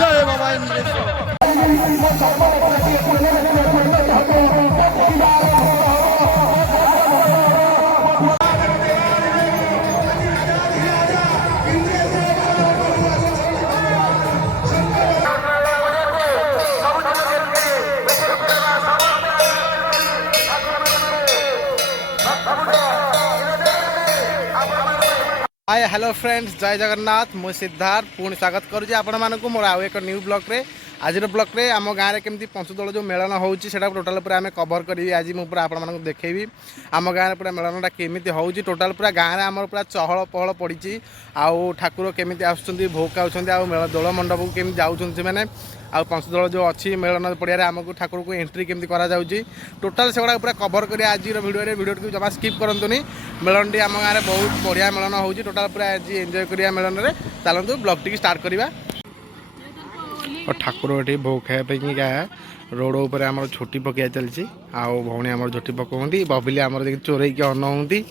जय बाबा Indreshwar. Hi hello friends जय जगन्नाथ मु सिद्धार्थ पुणी स्वागत करुँच आपण मानक मोर आउ एक न्यू ब्लॉग रे आज ब्लॉग रे आम गाँव में केमती पंचदोल जो मेलन होची सेटा टोटाल पूरा आम कवर करी आज मुझे पूरा आपण देखी आम गाँव में पूरा मेलनटा केमी होची टोटाल पूरा गाँव में आम पूरा चहल पहल पड़ी आउ ठाकुर केमी आसुँच भोग खाऊँ दोल मंडप को केमी जाऊँ से मैंने आउ पंचदोल जो अच्छी मेलन पड़िया आमको ठाकुर को एंट्री केमती करा टोटाल से पूरा कवर करें आज भिडियो को जमा स्किप करंतुनी मेलन टी आम गाँव में बहुत बढ़िया मेलन हो टोटाल पूरा आज एंजॉय करिया मेलन रे चलतु ब्लॉग टी स्टार्ट करवा और ठाकुर ये भोग खाया रोड उपर आम झोटी पकड़ा चलती आउ भौणी आम झोटी पकाउंती बबिली आम देखिए चोरई की अनाऊँगी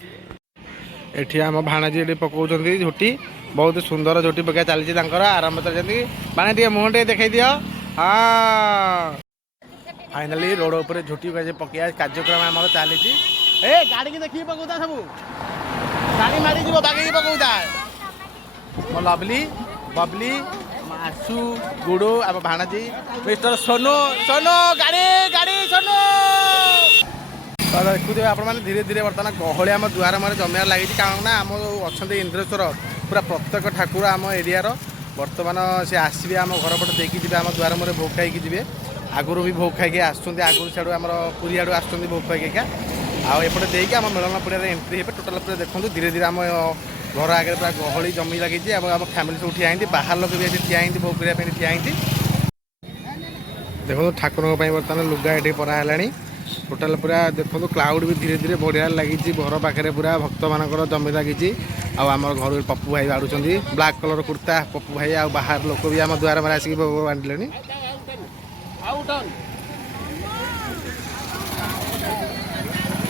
एठी आम भाणाजी ये पकाउं झोटी बहुत सुंदर झोटी पकड़ा चलती आरंभ चलती बाणे टे मुह टे देखा दियो हाँ फाइनाली रोड उपर झोटी पकड़ा कार्यक्रम आम चली गाड़ी की देखिए पकाउता सब गाड़ी मारी जीव बागे पकाउता मो लवली बबली मासू गुडू आम भाणाजी मिस्टर सोनू सोनू गाड़ी गाड़ी सोनू देखुए आप धीरे धीरे बर्तमान गहली आम दुआर मारे जमियार लगी कारण ना आम अच्छा इंद्रेश्वर पूरा प्रत्येक ठाकुर आम एरियार बर्तमान से आसवे आम घर पट देखी जी आम दुआर मारे भोग खाई जी आगुरी भी भोग खाई आसुँच आगुरी सियाड़ आम पुरी आड़ू आसुँच भोग खाई आउपटे देखिए आम मेलन पड़िया एंट्री हे टोटाल पूरा देखो धीरे धीरे आम घर आगे पूरा गहली जमी लगी आम फैमिली सब ठिया बाहर लोक भी ठिया भोग करने ठिया देखो ठाकुर बर्तमान लुगा ये पराला टोटाल पूरा देखो क्लाउड भी धीरे धीरे बढ़िया लगी घर पाखे पूरा भक्त मान जमी लगी आम घर पप्पू भाई बाढ़ुंट ब्लाक कलर कुर्ता पप्पू भाई आ बाहर लोक भी आम द्वार मारे आसिक बांधिले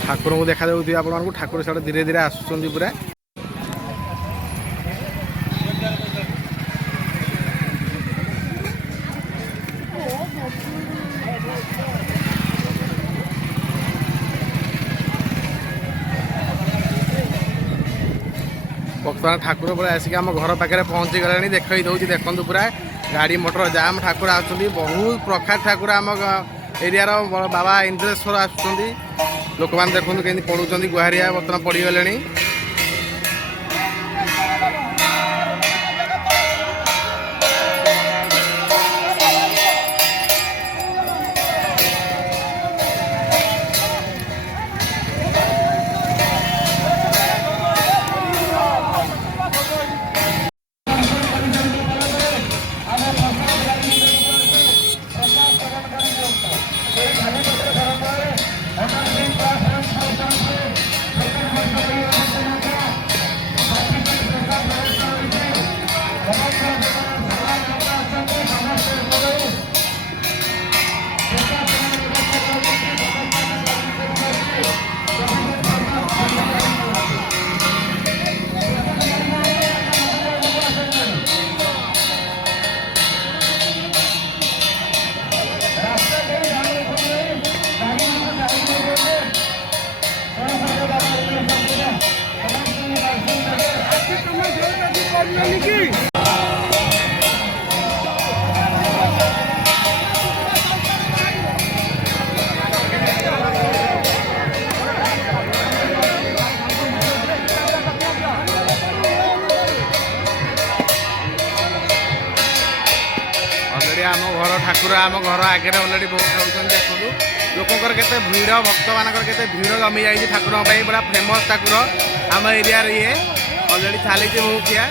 ठाकुर को देखा आप ठाकुर साइड धीरे धीरे आसुँच पूरा बर्तमान ठाकुर पूरा आसिक आम घर पाखे पहुँची गले देखी दूसरी देखूँ पूरा गाड़ी मोटर जाम ठाकुर आसुँच बहुत प्रख्यात ठाकुर आम एरियार बाबा इंद्रेश्वर आसुँच लोक मैंने देखते कमी पड़ुंट गुहारिया बर्तमान पड़गले आम घर ठाकुर आम घर आगे अलरेडी भोग खाऊँ देखो लोकर के भीड़ भक्त मान के भीड़ जमी जाए ठाकुर पूरा फेमस ठाकुर आम एरिया ये अलरेडी चली भोग खिया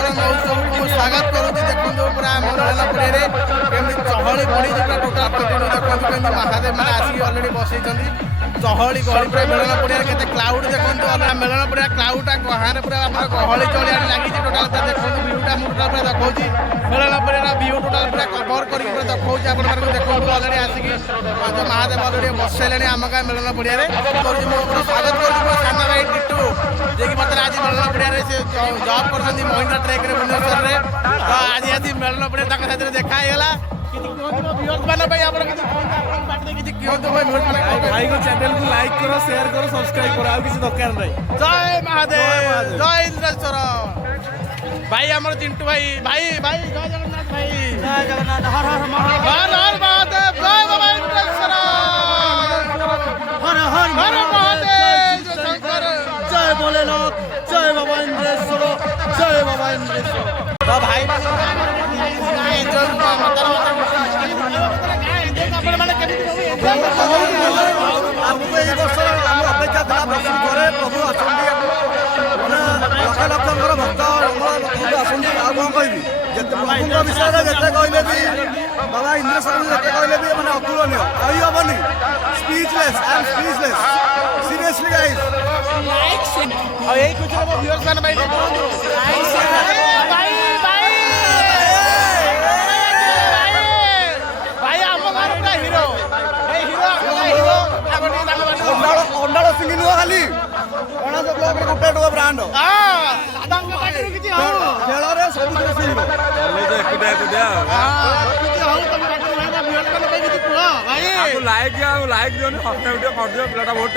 स्वागत करुँच देखो पूरा मेलना पड़े कमी चहली पड़ी टोटाल कंटिन्यू देखो कमी महादेव मैंने आसिक अलरेडी बसई चहली गहली पूरा मेलना पड़े के क्लाउड देखो मेलना पड़े क्लाउडा गाँव पूरा गहली चलिया लगी टोटाल देखो भ्यूटा मुझे पूरा देखा मेलना पड़े भ्यू टोटाल पूरा कभर कर देखा देखो अलरेडी आसिक महादेव अलरेडी बसैले आम गाँव मेलना पड़े स्वागत कर साना भाई टिटू जे कि मतलब आज मेलना पड़े से जॉब कर महिंद्रा ट्रेक भुवनेश्वर में तो आज आसी मेलना पड़े साथ देखाला भाई को चैनल को लाइक करो शेयर करो सब्सक्राइब करो आउ किसी दरकार नहीं। जय महादेव जय इंद्रेश्वर भाई आम चिंटू भाई भाई भाई जय जगन्नाथ भाई जय जगन्नाथ हर हर महादेव जय बाबा इंद्रेश्वर हर हर महादेव शंकर जय भोलेनाथ जय बाबा इंद्रेश्वर जय बाबा इंद्रेश्वर तो भाई आमको ये वर्ष अपेक्षा था वर्ष पर प्रभु लक्ष लक्ष भक्त आसती आ कौन कहबी प्रभु विषय में जिते कहले भी बाबा इंद्रेश्वर जिते कहले भी मैंने अतुलनीय कही हेनी speechless I am speechless seriously guys और यही कुछ व्यूअर्स मैंने भाई अंडाड़ सिंह नुह खाली गोटे टोक ब्रांड खेल सब लाइक लाइक दियो सब्सक्राइब कर पिलाटा बहुत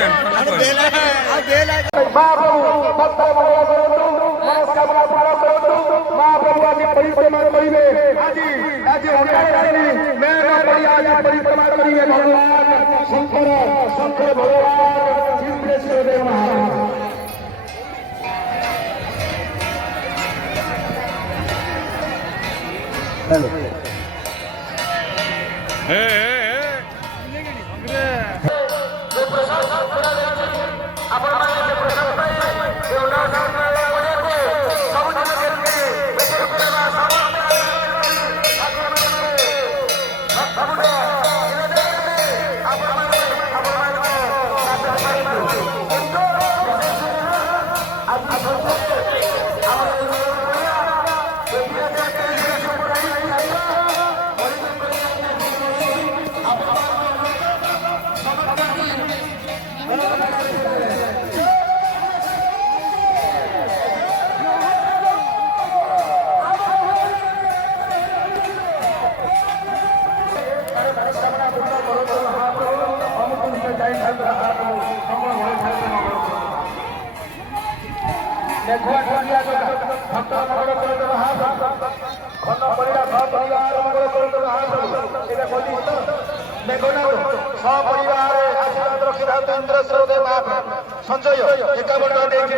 संजय 51 देखिए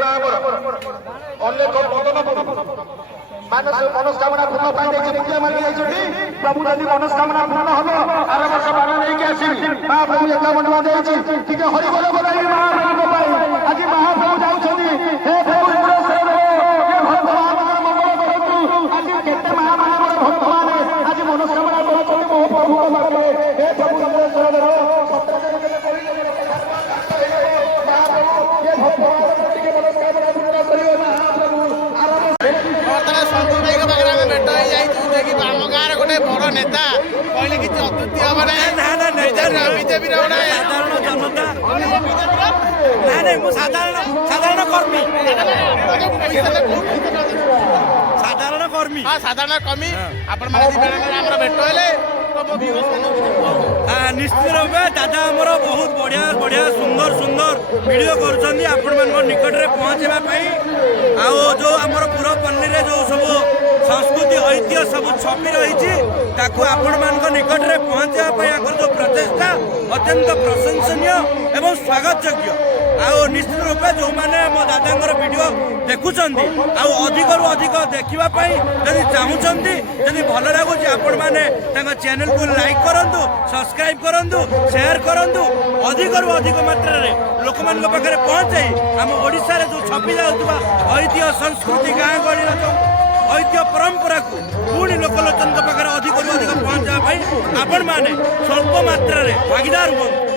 अनेक मानस मनस्कामना पूर्ण पूजा मांगी प्रभु जदि मनस्कामना पूर्ण हम आर वर्ष मान नहीं आसवि महाप्रभु 51 देखिए हरिबोल बोलाई महाप्रभु आज महाप्रभु जाऊँगी हे प्रभु भगवान मंगल करूँ आज केते महामानव भक्त मैंने आज मनस्कामना करूँ मो प्रभु हे प्रभु गोटे बड़ नेता कहले कि अद्वितीय हम बीजेपी साधारण कर्मी हाँ साधारण कर्मी आपण मैंने भेट हेले निश्चित रूपे दादा आमर बहुत बढ़िया बढ़िया सुंदर सुंदर वीडियो कर निकट में पहुँचापी जो आमर पुरपल्ली में जो सब संस्कृति ऐतिह्य सब छपी रही आपण मान निकट में पहुँचापी जो प्रचेषा अत्यंत प्रशंसनीय एवं स्वागत योग्य निश्चित रूपे जो मैंने मो दादा वीडियो देखुं अधिक रु अधिक देखापी जब चाहूँगी जब भल लगुच आपण मैंने चैनल को लाइक करूँ सब्सक्राइब करूँ शेयर करूँ अधिक रु अधिक मात्रा लोक मान पाखे पहुँचाई आम ओडिशा रे जो छपी जाऊा ऐतिह्य संस्कृति गाँ गहली जो ऐतिह्य परंपरा को पुणी लोकलोचन पाखे अधिक रु अधिक पहुँचापी आपण मैंने स्वल्प मात्रा भागीदार हुआ।